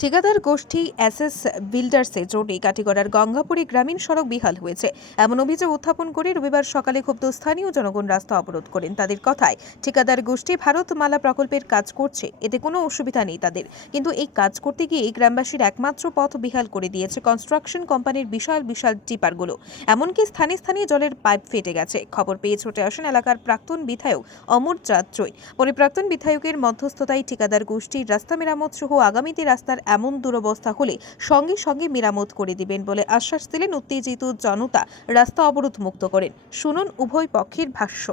ঠিকাদার গোষ্ঠী এসএস বিল্ডার্সে জোটে কাঠিগড়ার গঙ্গাপুরে গ্রামীণ সড়ক বিহাল হয়েছে এমন অভিযোগ উত্থাপন করে রবিবার সকালে ক্ষুব্ধ স্থানীয় জনগণ রাস্তা অবরোধ করেন। তাদের কথায় ঠিকাদার গোষ্ঠী ভারতমালা প্রকল্পের কাজ করছে, এতে কোনো অসুবিধা নেই তাদের, কিন্তু এই কাজ করতে গিয়ে গ্রামবাসীর একমাত্র পথ বিহাল করে দিয়েছে কনস্ট্রাকশন কোম্পানির বিশাল বিশাল টিপারগুলো। এমনকি স্থানে স্থানে জলের পাইপ ফেটে গেছে। খবর পেয়ে ছুটে আসেন এলাকার প্রাক্তন বিধায়ক অমর চাঁদ চৈ। পরে প্রাক্তন বিধায়কের মধ্যস্থতায় ঠিকাদার গোষ্ঠীর রাস্তা মেরামত সহ আগামীতে রাস্তার এমন দুরবস্থা হলে সঙ্গে সঙ্গে মেরামত করে দিবেন বলে আশ্বাস দিলেন। উত্তেজিত জনতা রাস্তা অবরোধ মুক্ত করেন। শুনুন উভয় পক্ষের ভাষ্য।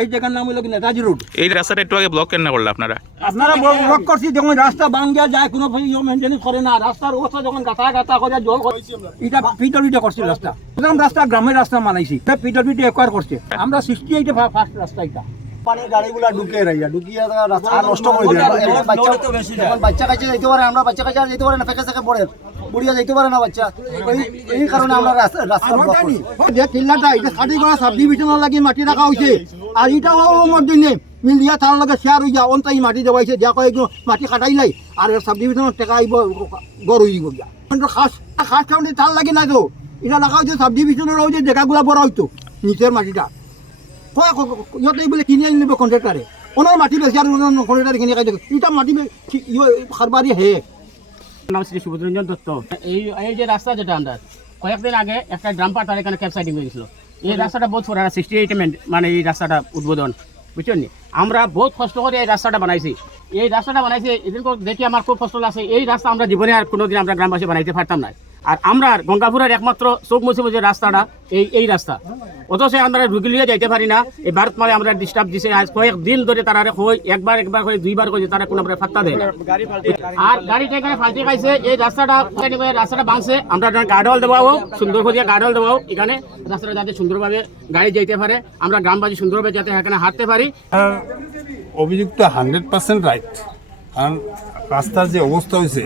এই জায়গার নাম হলো কি নেতাজি রোড। এই রাস্তাটা একটু আগে ব্লক কেন করলো আপনারা? ব্লক করছি যখন রাস্তা ভাঙ্গিয়া যায়, কোনো মেনটেন্স করে না, রাস্তার অবস্থা যখন গাতা গাতা করে জল এটা পিডব্লিউডি করছে রাস্তা, প্রথম রাস্তা গ্রামের রাস্তা মানাইছি, পিডব্লিউডি একবার করছে। আমরা 68 ফার্স্ট রাস্তা এটা পানির গাড়িগুলা ঢুকিয়ে রাস্তা নষ্ট করে দিয়ে বাচ্চা কাছে যেতে পারে, আমরা বাচ্চা কাছে যেতে পারে না, ফেঁকে থেকে পড়ে বুড়িয়া যেতে পারে না বাচ্চা, এই কারণে আমরা রাস্তা যে চিল্লাটা এটা খাটি করা সাব ডিভিশনের লাগি মাটি রাখা হয়েছে, আর এটাও মধ্যে মিলিয়া তার লগে শেয়ার হয়ে যা অন্তাই মাটি দেওয়াইছে, যা কয়েক মাটি কাটাই লাই আর সাব ডিভিশনের টাকা আইব গড় হয়ে গিয়া, কিন্তু খাস খাস কারণে তার লাগে না তো এটা রাখা হয়েছে সাব ডিভিশনের ওই যে জায়গাগুলা বড় হইতো নিচের মাটিটা ইহঁতে বলে কিনে আনি নিব কন্ট্রাক্টারে, ওনার মাটি বেশি আর কন্ট্রাক্টারে কিনে খাই এটা মাটি খারবারি হে। নাম শ্রী সুভদ্রঞ্জন দত্ত। এই যে রাস্তা যেটা আমরা কয়েকদিন আগে একটা ড্রাম্পার তার এখানে ক্যাপসাইডিং হয়ে গেছিল। এই রাস্তাটা বহুত পুরানা, 68 মানে এই রাস্তাটা উদ্বোধন, বুঝছেন নি? আমরা বহুত কষ্ট করে এই রাস্তাটা বানাইছি। এদিন দেখি আমার খুব কষ্ট লাগছে। এই রাস্তা আমরা জীবনে আর কোনোদিন আমরা গ্রামবাসী বানাইতে পারতাম না। আর আমরা গঙ্গাপুরের একমাত্র চোখ মুছে রাস্তাটা এই রাস্তা, অথচ আমরা রুগিলিয়ে যাইতে পারি না। এই ভারতমালায় আমরা ডিস্টার্ব দিছে, আজ কয়েকদিন ধরে তারা একবার করে দুইবার করে তারা কোনো ফাত্তা দেয় না। আর গাড়িটা এখানে ফালতে খাইছে। এই রাস্তাটা ভাঙছে, আমরা গার্ডওয়াল দেওয়াও, সুন্দর করে গার্ডওয়াল দেওয়াও এখানে রাস্তাটা যাতে সুন্দরভাবে গাড়ি যাইতে পারে, আমরা গ্রামবাসী সুন্দরভাবে যাতে এখানে হাঁটতে পারি। অভিযুক্ত 100% রাইট, কারণ রাস্তার যে অবস্থা হয়েছে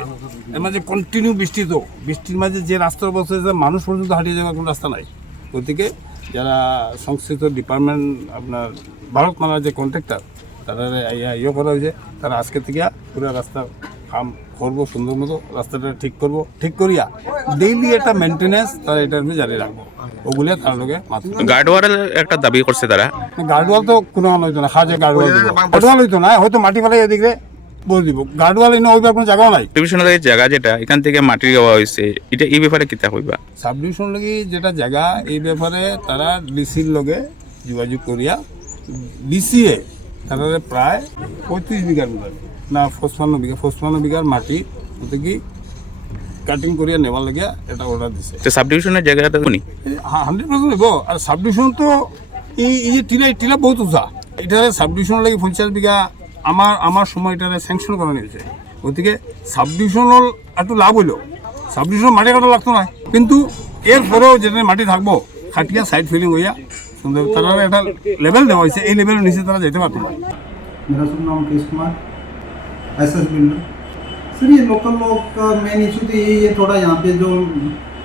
এর মাঝে কন্টিনিউ বৃষ্টির মাঝে যে রাস্তার অবস্থা হয়েছে, মানুষ পর্যন্ত হারিয়ে যাওয়ার কোনো রাস্তা নাই। গতিকে যারা সংশ্লিষ্ট ডিপার্টমেন্ট আপনার ভারতমালার যে কন্ট্রাক্টর তারা ইয়ে করা হয়েছে, তারা আজকে থেকে পুরো রাস্তা কাম করবো, সুন্দর মতো রাস্তাটা ঠিক করিয়া ডেইলি একটা মেনটেন্যান্স তারা এটার জারি রাখবো, ওগুলো তার লোকে গার্ডওয়াল একটা দাবি করছে তারা। গার্ডওয়াল তো কোনো হইতো না, খাজে গার্ডওয়াল হইতো না, হয়তো মাটি ফেলে এদিকে বলে দিব, গার্ডওয়াল এনে ওইবার কোনো জায়গাও নাই। ডিভিশনের জায়গা যেটা এখান থেকে মাটি দেওয়া হয়েছে, এটা এই ব্যাপারে কিতা হইবা? সাব ডিভিশন লাগি যেটা জায়গা, এই ব্যাপারে তারা ডিসির লগে যোগাযোগ করিয়া ডিসিএ তারা প্রায় 35 বিঘার না 55 বিঘার মাটি ওতে কি কাটিং করিয়া নেওয়ার লাগিয়া এটা অর্ডার দিছে। সাব ডিভিশনের জায়গাটা কোনি 100% নেব। আর সাব ডিভিশন তো এই যে টিলা বহুত উঁচা, এটারে সাব ডিভিশন লাগি 50 বিঘা আমার সময় এটারে স্যাংশন করা হয়েছে। গতিকে সাব ডিভিশনাল একটু লাভ হইলো, সাব ডিভিশন মাটি কাটা লাগতো না, কিন্তু এরপরেও যেটা মাটি থাকবো খাটিয়া সাইড ফিলিং হইয়া সুন্দর তারা একটা লেভেল দেওয়া হয়েছে, এই লেভেলের নিচে তারা যেতে পারতো না। मेरा शुभ नाम केश कुमार, एसएस बिल्डर। सर ये लोकल लोग का मेन इशू तो यही है, थोड़ा यहाँ पे जो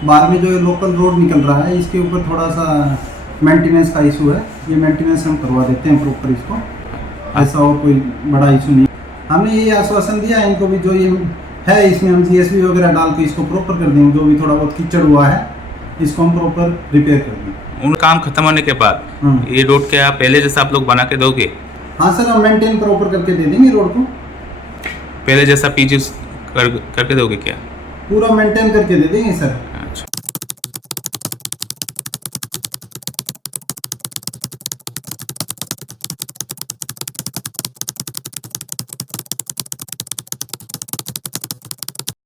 बाहर में जो लोकल रोड निकल रहा है इसके ऊपर थोड़ा सा मेंटेनेंस का इशू है। ये मेंटेनेंस हम करवा देते हैं प्रॉपर इसको, ऐसा और कोई बड़ा इशू नहीं। हमने ये आश्वासन दिया है इनको भी, जो ये है इसमें हम जीएसबी वगैरह डाल के इसको प्रॉपर कर देंगे, जो भी थोड़ा बहुत कीचड़ हुआ है इसको हम प्रॉपर रिपेयर कर देंगे। उन काम खत्म होने के बाद ये रोड क्या पहले जैसा आप लोग बना के दोगे? हाँ सर, हम मेंटेन प्रॉपर करके दे देंगे रोड को, पहले जैसा पीच करके दोगे क्या? पूरा मेंटेन करके दे देंगे सर।